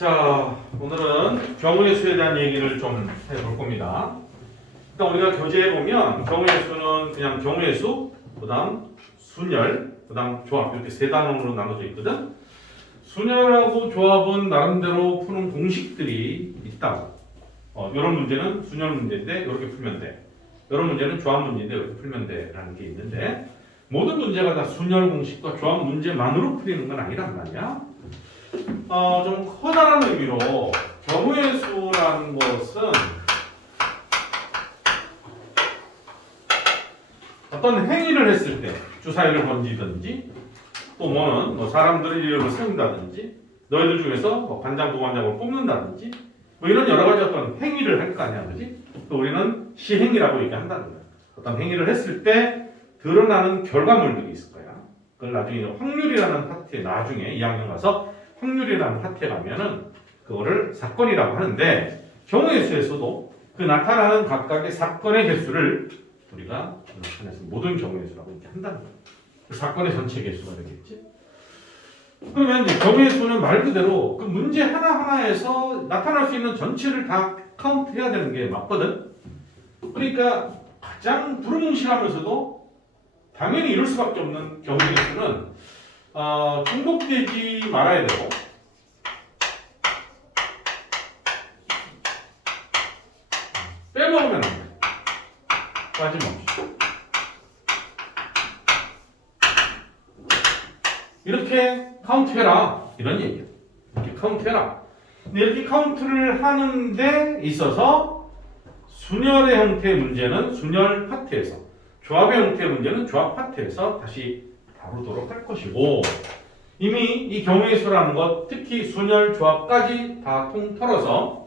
자, 오늘은 경우의 수에 대한 얘기를 좀 해볼 겁니다. 일단 우리가 교재에 보면 경우의 수는 그냥 경우의 수, 그 다음 순열, 그 다음 조합 이렇게 세 단원으로 나눠져 있거든. 순열하고 조합은 나름대로 푸는 공식들이 있다고. 이런 문제는 순열 문제인데 이렇게 풀면 돼. 이런 문제는 조합 문제인데 이렇게 풀면 돼 라는 게 있는데 모든 문제가 다 순열 공식과 조합 문제만으로 풀리는 건 아니란 말이야. 좀 커다란 의미로 경우의 수라는 것은 어떤 행위를 했을 때 주사위를 던지든지 또 뭐는 사람들의 이름을 세운다든지 너희들 중에서 관장 부관장을 뽑는다든지 이런 여러 가지 어떤 행위를 할 거 아니야, 그지? 또 우리는 시행이라고 얘기한다는 거야. 어떤 행위를 했을 때 드러나는 결과물들이 있을 거야. 그걸 나중에 확률이라는 파트에 나중에 2학년 가서 확률이라는 파트에 가면은 그거를 사건이라고 하는데 경우의 수에서도 그 나타나는 각각의 사건의 개수를 우리가 나타내서 모든 경우의 수라고 이렇게 한다는 거예요. 그 사건의 전체 개수가 되겠지. 그러면 이제 경우의 수는 말 그대로 그 문제 하나하나에서 나타날 수 있는 전체를 다 카운트해야 되는 게 맞거든. 그러니까 가장 두루뭉실하면서도 당연히 이룰 수밖에 없는 경우의 수는 중복되지 말아야 되고 빼먹으면 안 돼. 빠짐없이. 이렇게 카운트해라. 이런 얘기야. 이렇게 카운트해라. 근데 이렇게 카운트를 하는 데 있어서 순열의 형태의 문제는 순열 파트에서 조합의 형태의 문제는 조합 파트에서 다시 다루도록 할 것이고 이미 이 경우의 수라는 것 특히 순열 조합까지 다 통틀어서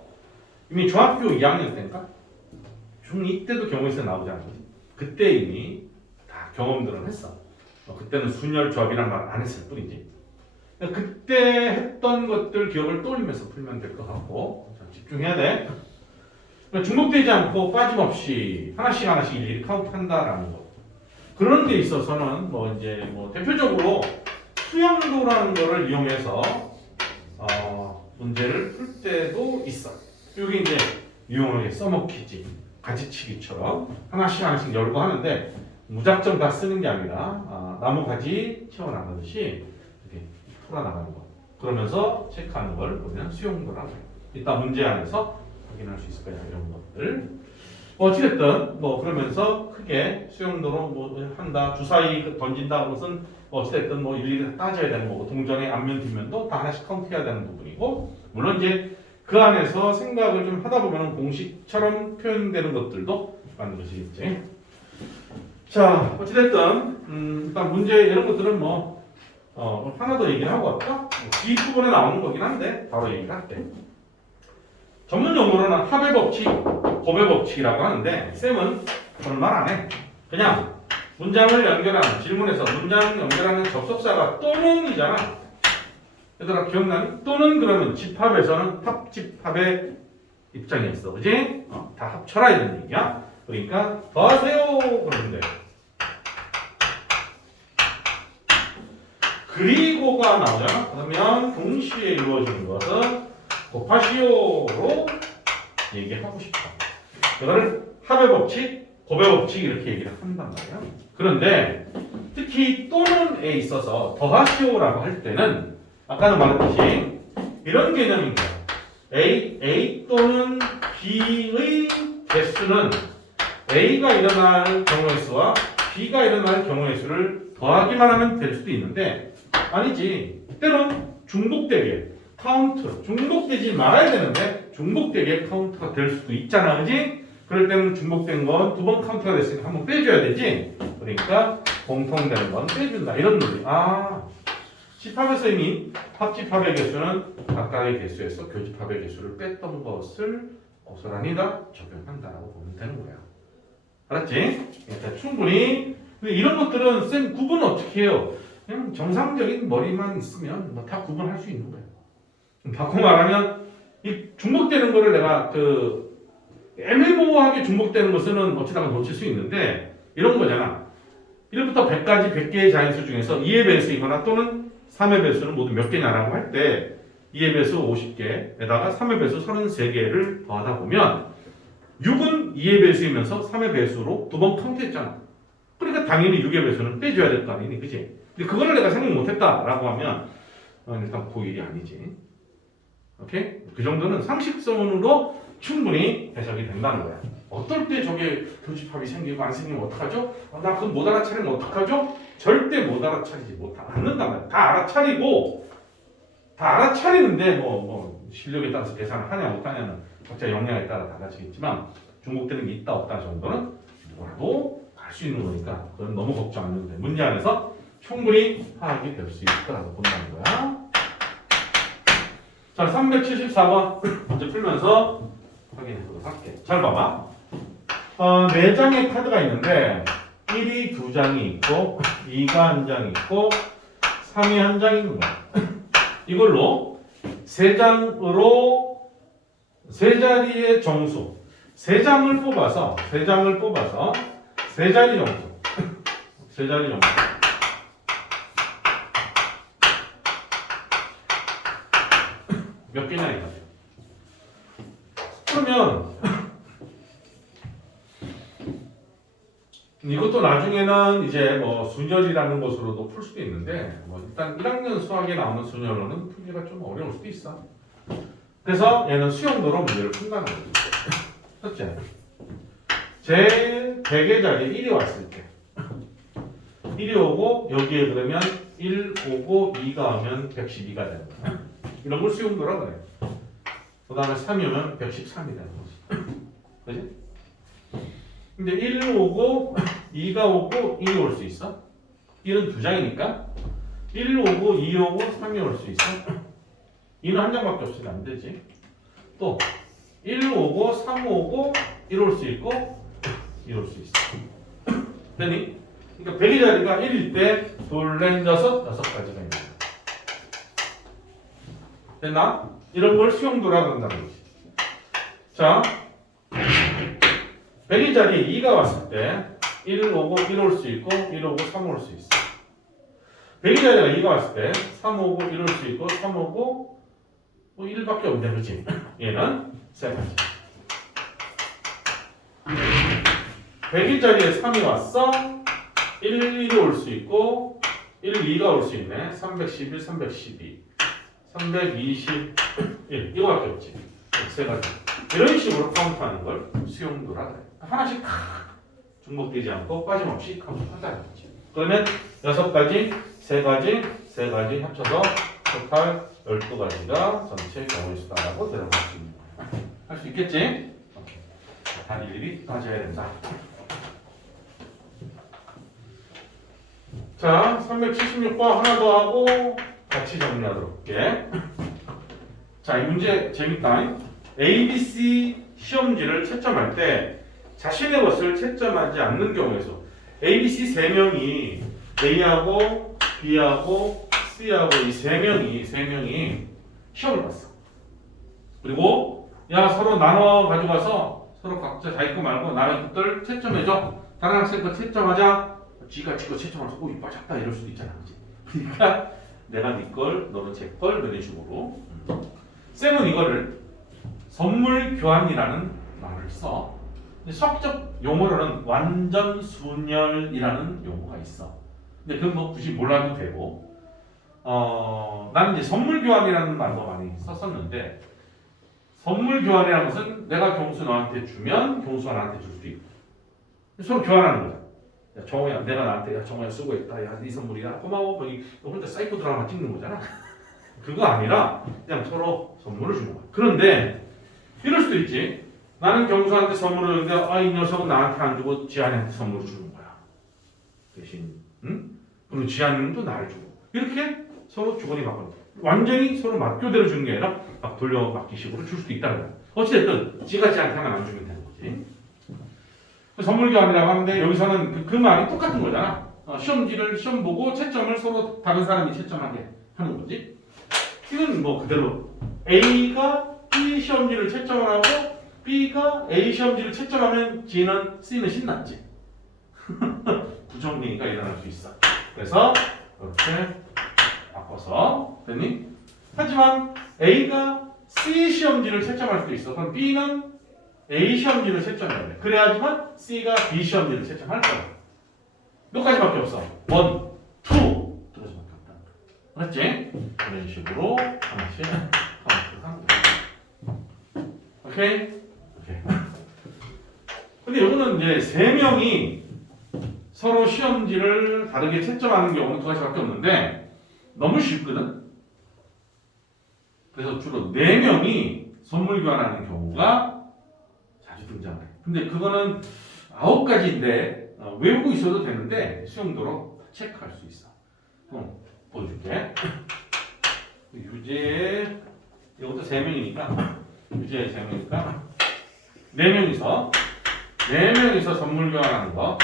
이미 중학교 2학년 때인가? 중2 때도 경우의 수 나오잖아. 그때 이미 다 경험들은 했어. 그때는 순열 조합이란 말 안 했을 뿐이지. 그때 했던 것들 기억을 떠올리면서 풀면 될 것 같고 집중해야 돼. 중복되지 않고 빠짐없이 하나씩 하나씩 일일이 카운트한다라는 거. 그런 데 있어서는 대표적으로 수영도라는 거를 이용해서 문제를 풀 때도 있어. 여기 이제 유용하게 써먹히지. 가지치기처럼 하나씩 하나씩 열고 하는데 무작정 다 쓰는 게 아니라 나무 가지 채워나가듯이 이렇게 풀어나가는 거. 그러면서 체크하는 걸 우리는 수용도라고 해요. 이따 문제 안에서 확인할 수 있을 거야. 이런 것들. 어찌됐든 그러면서 크게 수용도로 한다. 주사위 던진다. 그것은 어찌됐든 일일이 따져야 되는 거고 동전의 앞면 뒷면도 다 하나씩 카운트해야 되는 부분이고 물론 이제 그 안에서 생각을 좀 하다 보면 공식처럼 표현되는 것들도 많은 것이겠지. 자, 어찌됐든 일단 문제 이런 것들은 하나 더 얘기를 하고 갈까? 뒷부분에 나오는 거긴 한데 바로 얘기를 할게. 전문 용어로는 합의 법칙, 곱의 법칙이라고 하는데 쌤은 그런 말 안 해. 그냥 문장을 연결하는 질문에서 문장 연결하는 접속사가 또는이잖아. 얘들아 기억나니? 또는 그러면 집합에서는 합집합의 입장에 있어. 그지? 다 합쳐라 이런 얘기야. 그러니까 더하세요 그러면 돼. 그리고가 나오잖아. 그러면 동시에 이루어지는 것은 곱하시오로 얘기하고 싶다. 이거를 합의 법칙, 곱의 법칙 이렇게 얘기를 한단 말이야. 그런데 특히 또는에 있어서 더하시오라고 할 때는 아까도 말했듯이 이런 개념인 거야. A 또는 B의 개수는 A가 일어날 경우의 수와 B가 일어날 경우의 수를 더하기만 하면 될 수도 있는데 아니지. 때론 중복되게 카운트, 중복되지 말아야 되는데 중복되게 카운트가 될 수도 있잖아. 그지? 그럴 때는 중복된 건 두 번 카운트가 됐으니까 한 번 빼줘야 되지. 그러니까 공통되는 건 빼준다. 이런 논리. 집합에서 이미 합집합의 개수는 각각의 개수에서 교집합의 개수를 뺐던 것을 고스란히 다 적용한다라고 보면 되는 거야. 알았지? 그러니까 충분히. 근데 이런 것들은 쌤 구분 어떻게 해요? 그냥 정상적인 머리만 있으면 다 구분할 수 있는 거예요. 바꿔 말하면 이 중복되는 거를 내가 애매모호하게 중복되는 것은 어찌다가 놓칠 수 있는데 이런 거잖아. 1부터 100까지 100개의 자인수 중에서 2의 배수이거나 또는 3의 배수는 모두 몇 개냐라고 할 때 2의 배수 50개에다가 3의 배수 33개를 더하다 보면 6은 2의 배수이면서 3의 배수로 두 번 카운트했잖아. 그러니까 당연히 6의 배수는 빼줘야 될 거 아니니, 그지? 근데 그거를 내가 생각 못했다라고 하면 일단 고1이 아니지. 오케이? 그 정도는 상식선으로 충분히 해석이 된다는 거야. 어떨 때 저게 교집합이 생기고 안 생기면 어떡하죠? 나 그거 못 알아차리면 어떡하죠? 절대 못 알아차리지 않는단 말이야. 다 알아차리고, 다 알아차리는데 뭐 실력에 따라서 계산을 하냐 못하냐는 각자 역량에 따라 달라지겠지만 중복되는 게 있다 없다 정도는 누구라도 갈 수 있는 거니까 그건 너무 걱정 안 해도 돼. 문제 안에서 충분히 파악이 될 수 있을 거라고 본다는 거야. 자, 374번 먼저 풀면서 확인해 보도록 할게. 잘 봐봐. 4장의 카드가 있는데 1이 2장이 있고 2가 1장이 있고 3이 1장이 있는 거야. 이걸로 3장으로 3자리의 정수 3장을 뽑아서 3자리 정수 3자리 정수 몇 개냐 이거죠. 그러면 이것도 나중에는 이제 뭐 순열이라는 것으로도 풀 수도 있는데 뭐 일단 1학년 수학에 나오는 순열로는 풀기가 좀 어려울 수도 있어. 그래서 얘는 수용도로 문제를 푼다는 거죠. 첫째, 제 100의 자리에 1이 왔을 때 1이 오고 여기에 그러면 1 오고 2가 오면 112가 되는 거야. 이런 걸 수용도라 그래. 그 다음에 3이 오면 113이 되는 거지. 그지? 근데 1 오고 2가 오고 1이 올 수 있어? 1은 2장이니까 1 오고 2 오고 3이 올 수 있어? 2는 한 장밖에 없으면 안 되지. 또 1 오고 3 오고 1 올 수 있고 2 올 수 있어. 됐니? 그러니까 100의 자리가 1일 때 둘, 넷, 여섯, 6가지가 있는 거야. 됐나? 이런 걸 수용도라고 한다는 거지. 자, 100의 자리에 2가 왔을 때 1 오고 1 올 수 있고 1 오고 3 올 수 있어. 100의 자리가 2가 왔을 때 3 오고 1 올 수 있고 3 오고 뭐 1밖에 없네, 그렇지? 얘는 세 가지. 100의 자리에 3이 왔어. 1이 올 수 있고 1, 2가 올 수 있네. 311, 312, 321 이거밖에 없지. 세 가지. 이런 식으로 카운트하는 걸 수용도라 그래. 하나씩 중복되지 않고 빠짐없이 카운트한다는 거지. 그러면 6가지, 3가지, 3가지 합쳐서 토탈 12가지가 전체 경우의 수다라고 들어갈 수 있는 거야. 할 수 있겠지? 다 일일이 따져야 된다. 자, 376번 하나 더 하고 같이 정리하도록 할게. 자, 이 문제 재밌다. ABC 시험지를 채점할 때 자신의 것을 채점하지 않는 경우에서 ABC 3명이 A하고 B하고 C하고 이 3명이 시험을 봤어. 그리고 야, 서로 나눠 가져가서 서로 각자 자기 거 말고 나의 것들 채점해줘. 다른 학생 거 채점하자. 지가 지 거 채점해서 오, 이뻐 작다 이럴 수도 있잖아, 그지? 그러니까 내가 네 걸, 너는 제 걸 이런 식으로. 쌤은 이거를 선물 교환이라는 말을 써. 수학적 용어로는 완전 순열이라는 용어가 있어. 근데 그건 뭐 굳이 몰라도 되고, 나는 이제 선물 교환이라는 말도 많이 썼었는데, 선물 교환이라는 것은 내가 경수 너한테 주면 경수가 나한테 줄 수도 있고, 서로 교환하는 거야. 야, 정호야, 내가 나한테 야, 정호야 수고했다. 야, 네 선물이야. 고마워. 거기 너 혼자 사이코 드라마 찍는 거잖아. 그거 아니라 그냥 서로 선물을 주는 거야. 그런데 이럴 수도 있지. 나는 경수한테 선물을 줬는데 이 녀석은 나한테 안 주고 지한이한테 선물을 주는 거야. 대신, 응? 그리고 지한이도 나를 주고 이렇게 서로 주거니 받거니 완전히 서로 맞교대로 주는 게 아니라 막 돌려받기식으로 줄 수도 있다는 거야. 어찌됐든 지가 지한테만 안 주면 되는 거지. 선물 교환이라고 하는데 여기서는 그 말이 똑같은 거잖아. 시험 보고 채점을 서로 다른 사람이 채점하게 하는 거지. 이건 뭐 그대로 A가 B 시험지를 채점을 하고 B가 A 시험지를 채점하면 G는 C는 신났지. 부정리가 일어날 수 있어. 그래서 이렇게 바꿔서 됐니? 하지만 A가 C 시험지를 채점할 수도 있어. 그럼 B는 A 시험지를 채점해야 돼. 그래야지만 C가 B 시험지를 채점할 거야. 몇 가지밖에 없어. 1, 2 두 가지밖에 없다. 맞지? 이런 식으로 하나씩 하는 거야. 오케이? 오케이. 근데 이거는 이제 세 명이 서로 시험지를 다르게 채점하는 경우는 두 가지밖에 없는데 너무 쉽거든. 그래서 주로 네 명이 선물 교환하는 경우가 자주 등장해. 근데 그거는 9가지인데 외우고 있어도 되는데 수용도로 체크할 수 있어. 그럼 보여줄게. 유제 이것도 3명이니까 유제 3명이니까 4명이서 선물 교환하는 거.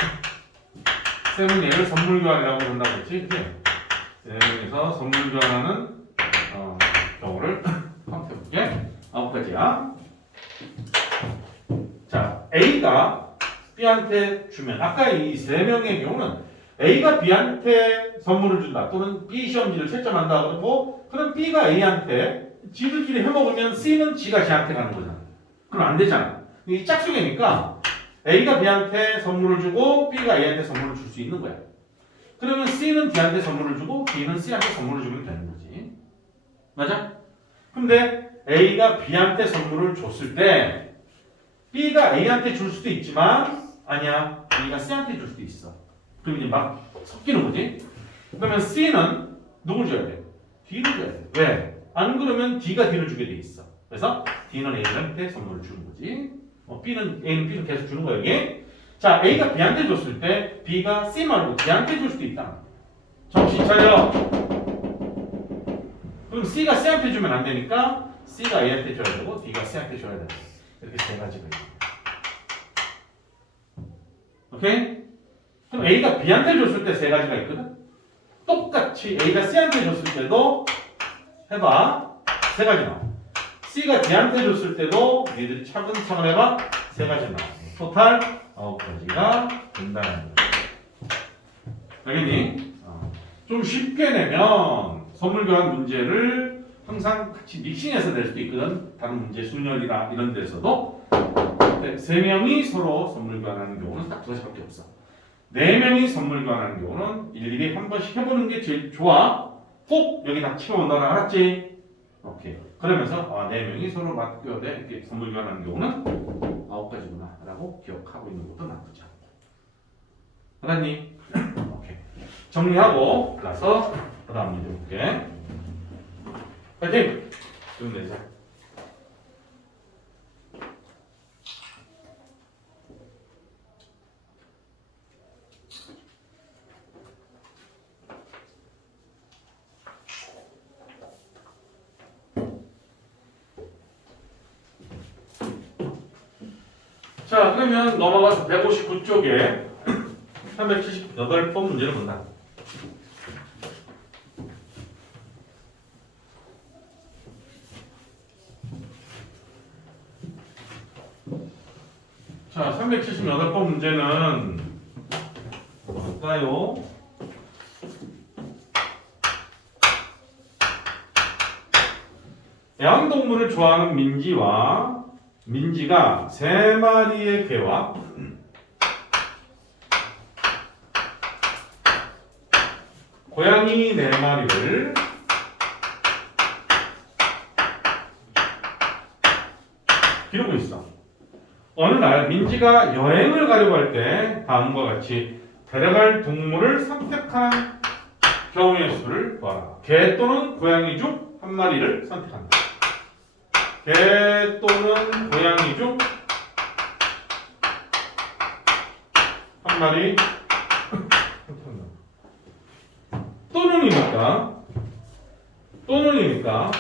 쌤은 얘를 선물 교환이라고 한다고 했지, 그치? 4명이서 선물 교환하는 경우를 한번 해볼게. 9가지야. 자, A가 B한테 주면 아까 이 3명의 경우는 A가 B한테 선물을 준다 또는 B 시험지를 채점한다 그러고 그럼 B가 A한테 지들끼리 해먹으면 C는 G가 G한테 가는 거잖아. 그럼 안 되잖아. 이 짝수계니까 A가 B한테 선물을 주고 B가 A한테 선물을 줄 수 있는 거야. 그러면 C는 D한테 선물을 주고 B는 C한테 선물을 주면 되는 거지. 맞아? 근데 A가 B한테 선물을 줬을 때 B가 A한테 줄 수도 있지만 아니야, B가 C한테 줄 수도 있어. 그럼 이제 막 섞이는 거지. 그러면 C는 누굴 줘야 돼? D를 줘야 돼. 왜? 안 그러면 D가 D를 주게 돼 있어. 그래서 D는 A한테 선물을 주는 거지. B는 B는 계속 주는 거야 여기. 자, A가 B한테 줬을 때 B가 C 말고 D한테 줄 수도 있다. 정신 차려. 그럼 C가 C한테 주면 안 되니까 C가 A한테 줘야 되고 D가 C한테 줘야 되고 이렇게 세 가지가 있어. 오케이? 그럼 A가 B한테 줬을 때 세 가지가 있거든? 똑같이 A가 C한테 줬을 때도 해봐. 세 가지 나와. C가 D한테 줬을 때도 니들이 차근차근 해봐. 세 가지 나와. 토탈 9가지가 된다는 거야. 알겠니? 좀 쉽게 내면 선물 교환 문제를 항상 같이 믹싱해서 낼 수도 있거든. 다른 문제, 수열이나 이런 데서도. 세 명이 서로 선물 교환하는 경우는 딱 두 가지밖에 없어. 4명이 선물 교환하는 경우는 일일이 한 번씩 해보는 게 제일 좋아. 꼭 여기다 치워 넣어라. 알았지? 오케이. 그러면서 4명이 서로 맡겨야 돼. 이렇게 선물 교환하는 경우는 9가지구나 라고 기억하고 있는 것도 나쁘지 않고. 알았니? 오케이. 정리하고 나서 그 다음 문제 볼게. 파이팅! 좀 내자. 자, 그러면 넘어가서 159쪽에 378번 문제를 본다. 자, 378번 문제는 뭘까요? 애완동물을 좋아하는 민지가 3마리의 개와 고양이 4마리를 기르고 있어. 어느 날 민지가 여행을 가려고 할 때 다음과 같이 데려갈 동물을 선택하는 경우의 수를 봐라. 개 또는 고양이 중 한 마리를 선택한다. 개 또는 고양이 중 한 마리 또는이니까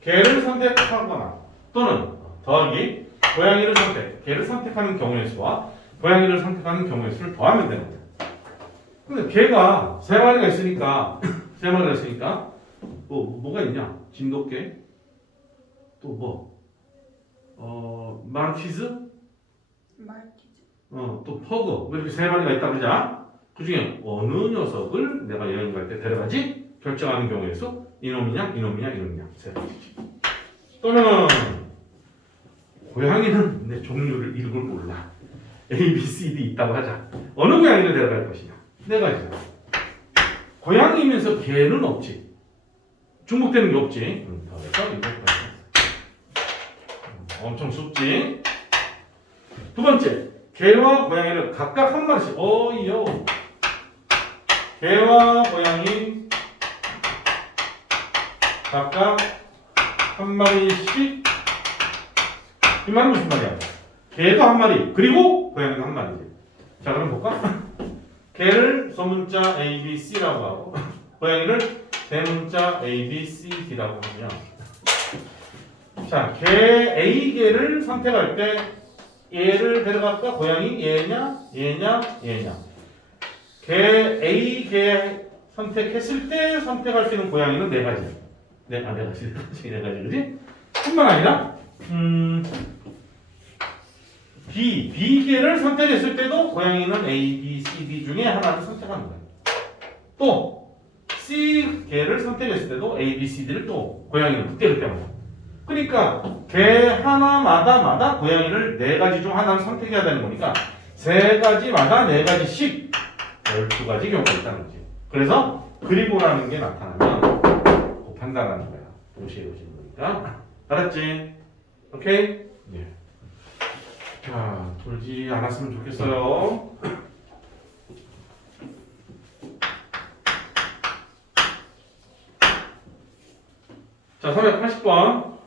개를 선택하거나 또는 더하기 고양이를 개를 선택하는 경우의 수와 고양이를 선택하는 경우의 수를 더하면 되는 거야. 근데 개가 3마리가 있으니까 뭐가 있냐? 진돗개 또 말티즈 또 퍼그 이렇게 3마리가 있다 그러자. 그 중에 어느 녀석을 내가 여행 갈 때 데려가지 결정하는 경우의 수 이놈이냐, 이놈이냐, 이놈이냐. 세 가지지. 또는 고양이는 내 종류를 이름을 몰라. A, B, C, D 있다고 하자. 어느 고양이를 데려갈 것이냐. 네 가지잖아. 고양이면서 개는 없지. 중복되는 게 없지. 그래서 이거 엄청 쉽지. 두 번째, 개와 고양이를 각각 한 마리씩. 어이요. 개와 고양이 각각 한 마리씩. 이 말은 무슨 말이야? 개도 한 마리, 그리고 고양이도 한 마리지. 자, 그럼 볼까? 개를 소문자 A, B, C라고 하고, 고양이를 대문자 A, B, C, D라고 하면, 자, 개 A개를 선택할 때 얘를 데려갈까? 고양이 얘냐? 얘냐? 얘냐? 개 A개 선택했을 때 선택할 수 있는 고양이는 네 가지. 네 가지, 그지? 뿐만 아니라 B개를 선택했을 때도 고양이는 A, B, C, D 중에 하나를 선택하는 거예요. 또 C개를 선택했을 때도 A, B, C, D를 또 고양이는 그때마다. 그러니까 개 하나마다 고양이를 네 가지 중 하나를 선택해야 되는 거니까 세 가지마다 네 가지씩 12가지 경우가 있다는 거지. 그래서 그리고라는 게 나타나면 곱한다라는 거야. 동시에 오시는 거니까. 알았지? 오케이? 예. 자, 돌지 않았으면 좋겠어요. 자, 380번.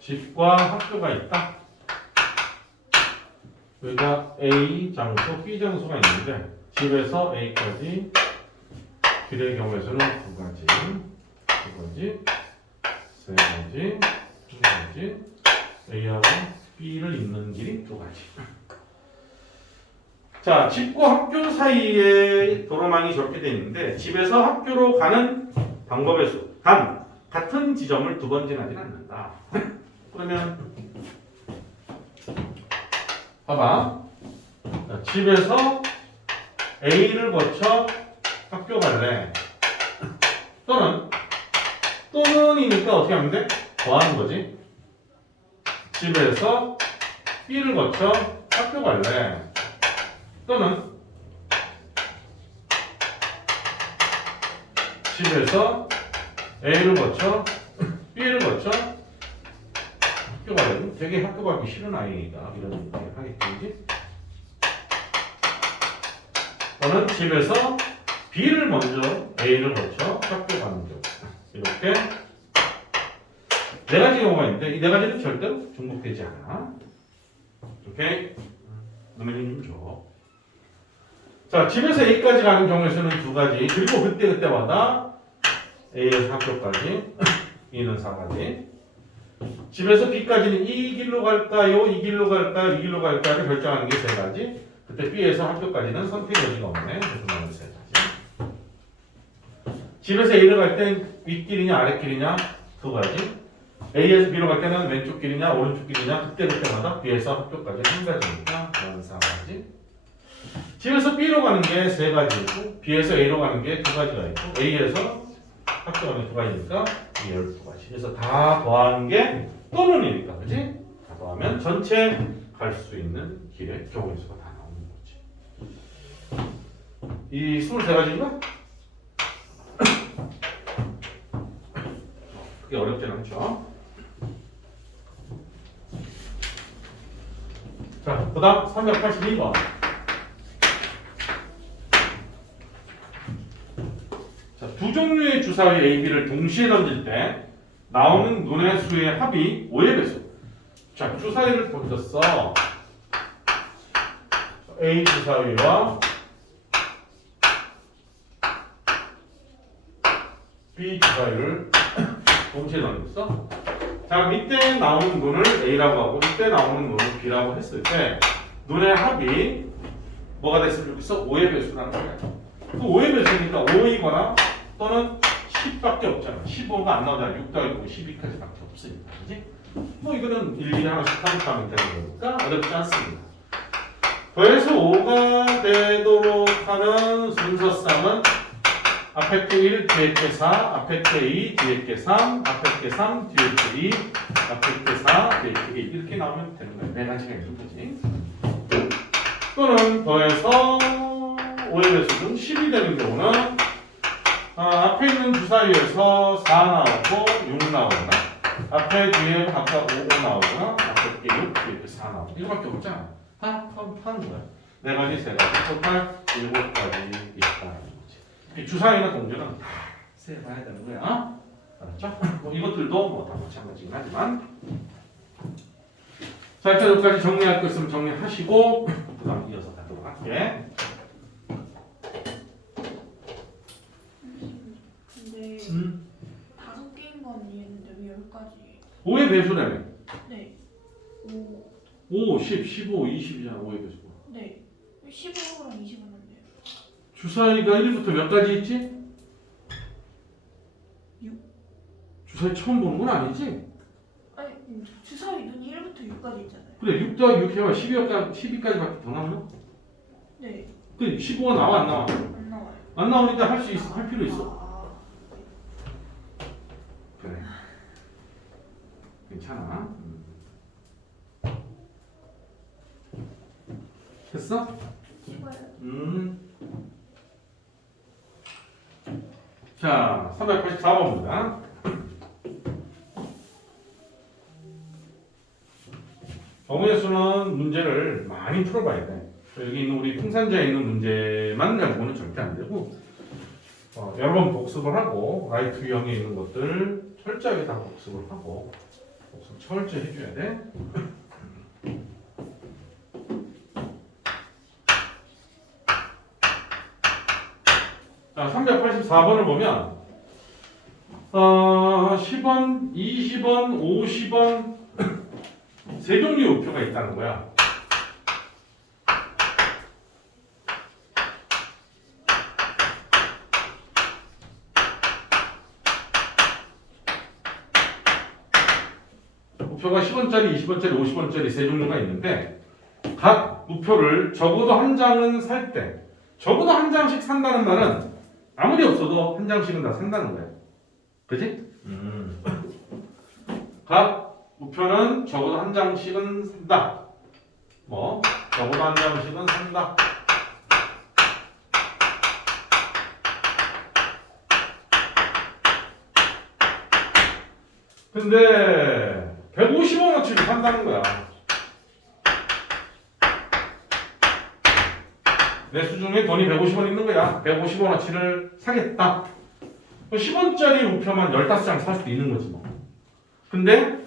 집과 학교가 있다. 여기가 A 장소, B 장소가 있는데 집에서 A까지 길의 경우에서는 두 가지, 세 가지, 두 가지, A하고 B를 잇는 길이 두 가지. 자, 집과 학교 사이에 도로망이 저렇게 되어 있는데 집에서 학교로 가는 방법의 수. 단, 같은 지점을 두 번 지나지는 않는다. 그러면 봐봐. 자, 집에서 A를 거쳐 학교 갈래. 또는이니까 어떻게 하면 돼? 더하는 거지. 집에서 B를 거쳐 학교 갈래. 또는 집에서 A를 거쳐 B를 거쳐 학교 가려면 되게 학교 가기 싫은 아이니까 이런 얘기를 하겠지. 또는 집에서 B를 먼저 A를 거쳐 학교 가는 경우. 이렇게 네 가지 경우가 있는데 이 네 가지는 절대로 중복되지 않아. 오케이? 눈에 좀 줘. 자, 집에서 A까지 가는 경우에서는 두 가지, 그리고 그때마다 A에서 학교까지, E는 4가지. 집에서 B까지는 이 길로 갈까요? 이 길로 갈까요? 이 길로 갈까요?를 결정하는 게 세 가지. 그때 B에서 학교까지는 선택 여지가 없네. 그래서 세 가지. 집에서 A를 갈 땐 윗길이냐 아랫길이냐 두 가지. A에서 B로 갈 때는 왼쪽 길이냐 오른쪽 길이냐 그때마다 B에서 학교까지 한 가지니까 그런 4가지. 집에서 B로 가는 게 세 가지이고 B에서 A로 가는 게 두 가지가 있고 A에서 학교 가는 게 두 가지니까 12가지. 그래서 다 더하는 게 또는이니까, 그지? 다 더하면 전체 갈 수 있는 길의 경우의 수가 다 나오는 거지. 이 23가지인가? 그게 어렵진 않죠. 자, 그 다음 382번. 자, 두 종류의 주사위 A, B를 동시에 던질 때 나오는 눈의 수의 합이 5의 배수. 자, 주사위를 던졌어. A 주사위와 B 주사위를 동시에 던졌어. 자, 밑에 나오는 눈을 A라고 하고 밑에 나오는 눈을 B라고 했을 때 눈의 합이 뭐가 됐으면 좋겠어? 5의 배수라는 거야. 그 5의 배수니까 5이거나 또는 10밖에 없잖아. 15가 안 나오잖아. 6 더하기 12까지밖에 없으니까. 그지? 뭐 이거는 일일이 하나씩 카운트하면 되는 거니까 어렵지 않습니다. 더해서 5가 되도록 하는 순서쌍은 앞에 게 1, 뒤에 게 4, 앞에 게 2, 뒤에 게 3, 앞에 게 3, 뒤에 게 2, 앞에 게 4, 뒤에 게 2 이렇게 나오면 되는 거예요. 네 가지가 있는 거지. 또는 더해서 5의 배수는 10이 되는 경우는 앞에 있는 주사위에서 4 나오고 6 나오거나 앞에 뒤에 각각 5 나오거나 앞에 게 6, 뒤에 게 4 나오고 이거밖에 없잖아. 다 파는 거야. 네 가지, 세 가지, 토탈 7가지 있다는 거지. 주사위나 동전은 다 세봐야 되는 거야. 알았죠? 뭐 이것들도 뭐 다 마찬가지긴 하지만 자, 일단 여기까지 정리할 거 있으면 정리하시고 그 다음 이어서 가도록 할게. 근데 5개인 건 이해했는데 왜 10가지? 5의 배수라며. 네. 5, 10, 15, 20이잖아. 5의 배수. 네. 15랑 20은 안 돼요. 주사위가 1부터 몇 가지 있지? 6. 주사위 처음 보는 건 아니지? 아니 주사위 눈이 1부터 6까지 있잖아요. 그래 6 더하기 6 해봐 12까지밖에 더 나오나? 네. 그래 15가 나와 안 나와? 안 나와요. 안 나오니까 할 수 있어 할 필요 있어. 그래 괜찮아. 됐어? 쉬워요. 자 384번입니다. 정의 수는 문제를 많이 풀어봐야 돼. 여기 있는 우리 풍산자에 있는 문제만 가지고는 절대 안 되고 여러 번 복습을 하고 라이트 유형에 있는 것들 철저하게 다 복습을 하고 복습 철저히 해줘야 돼. 자 384번을 보면 10원, 20원, 50원 세 종류의 우표가 있다는 거야. 우표가 10원짜리, 20원짜리, 50원짜리 세 종류가 있는데 각 우표를 적어도 한 장은 살 때 적어도 한 장씩 산다는 말은 아무리 없어도 한 장씩은 다 산다는 거야. 그지? 각 우표는 적어도 한 장씩은 산다. 뭐 적어도 한 장씩은 산다. 근데 150원어치를 산다는 거야. 내 수중에 돈이 150원 있는 거야. 150원어치를 사겠다. 10원짜리 우표만 15장 살 수도 있는 거지 뭐. 근데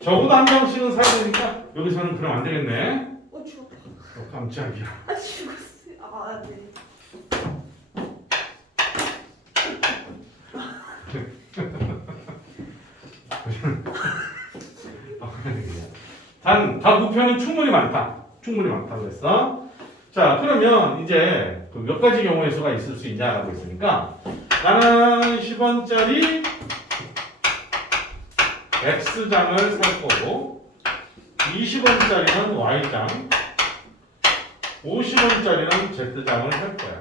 적어도 한 장씩은 사야 되니까 여기서는 그럼 안 되겠네. 죽었다. 깜짝이야. 죽었어요. 네. 각 우표는 충분히 많다. 충분히 많다고 했어. 자, 그러면 이제 그 몇 가지 경우의 수가 있을 수 있냐라고 했으니까 나는 10원짜리 X장을 살 거고 20원짜리는 Y장 50원짜리는 Z장을 살 거야.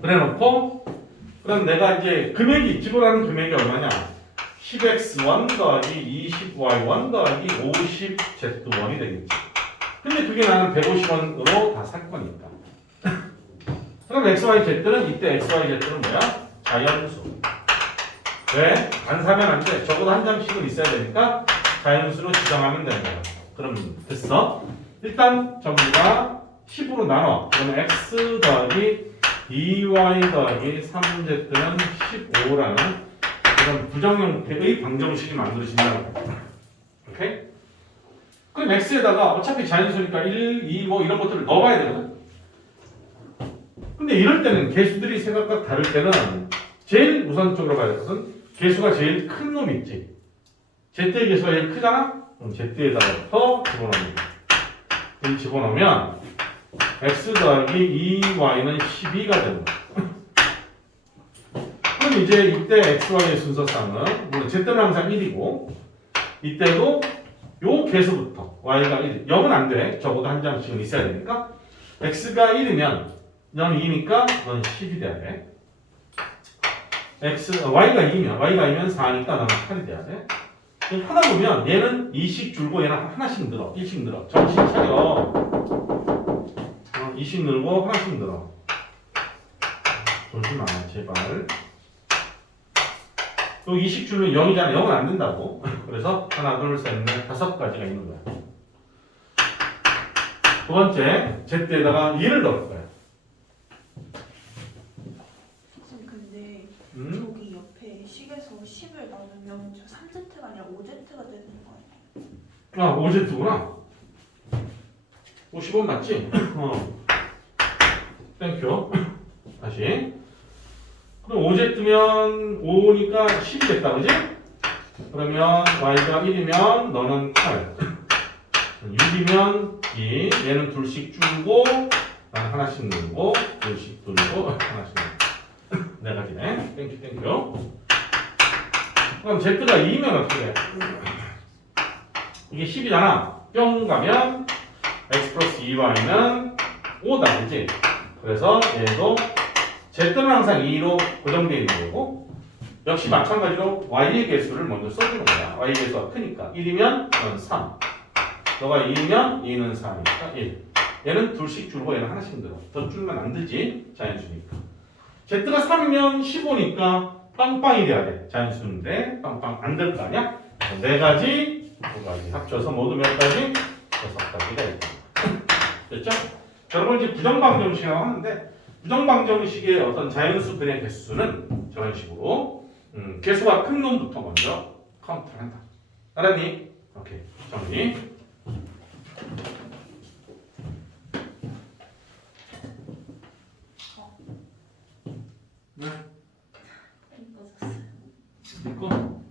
그래 놓고 그럼 내가 이제 금액이 지불하는 금액이 얼마냐 10X1 더하기 20Y1 더하기 50Z1이 되겠지. 근데 그게 나는 150원으로 다 살 거니까. 그럼 XYZ는 이때 XYZ는 뭐야? 자연수. 왜? 안 사면 안 돼. 적어도 한 장씩은 있어야 되니까 자연수로 지정하면 되는 거야. 그럼 됐어. 일단 전부가 10으로 나눠. 그러면 X 더하기 2Y 더하기 3Z는 15라는 그런 부정 형태의 방정식이 만들어진다는 거야. 오케이? 그럼 X에다가 어차피 자연수니까 1, 2 뭐 이런 것들을 넣어봐야 되거든. 근데 이럴 때는 개수들이 생각과 다를 때는 제일 우선적으로 봐야 될 것은 개수가 제일 큰 놈이 있지. Z의 개수가 제일 크잖아? 그럼 Z에다가 더 집어넣는 거야. 이 집어넣으면 X 더하기 2Y는 12가 되는 거야. 그럼 이제 이때 XY의 순서상은 물론 Z는 항상 1이고 이때도 요 개수부터 Y가 1, 0은 안 돼. 적어도 한 장씩은 있어야 되니까 X가 1이면 0, 2니까 넌 10이 돼야 돼. y가 2면 4니까 너는 8이 돼야 돼. 그럼 하나 보면 얘는 2씩 줄고 얘는 하나씩 늘어. 1씩 늘어. 정신 차려. 2씩 늘고 하나씩 늘어. 조심하, 제발. 또 2씩 줄면 0이잖아. 0은 안 된다고. 그래서 하나, 둘, 셋, 넷, 5가지가 있는 거야. 두 번째, z에다가 2를 넣을 거야. 선생님 근데 저기 옆에 식에서 10을 나누면 저 3Z가 아니라 5Z가 되는 거 아니에요? 아, 5Z구나. 50원 맞지? 땡큐. 다시. 그럼 5Z면 5니까 10이 됐다, 그지? 그러면 y가 1이면 너는 8. 6이면 2. 얘는 둘씩 줄고, 나는 하나씩 늘고, 둘씩 줄고, 하나씩 늘고. 네 가지네. 땡큐, 땡큐. 그럼 Z가 2면 어떻게 돼? 이게 10이잖아. 뿅 가면 x 플러스 2y는 5다, 그지? 그래서 얘도 Z는 항상 2로 고정되어 있는 거고, 역시 마찬가지로 y의 개수를 먼저 써주는 거야. y의 개수가 크니까 1이면 넌 3. 너가 2면 2는 4니까 1. 얘는 둘씩 줄고 얘는 하나씩 들어. 더 줄면 안 되지. 자연수니까. Z가 3이면 15니까 빵빵이 돼야 돼. 자연수인데 빵빵 안 될 거 아니야? 네 가지, 두 가지 합쳐서 모두 몇 가지? 6가지가 있다. 됐죠? 여러분 이제 부정방정식이라고 하는데 부정방정식의 어떤 자연수들의 개수는 저런 식으로 개수가 큰 놈부터 먼저 카운트를 한다. 알았니? 오케이. 정리. 네. 이거 샀어요. 이거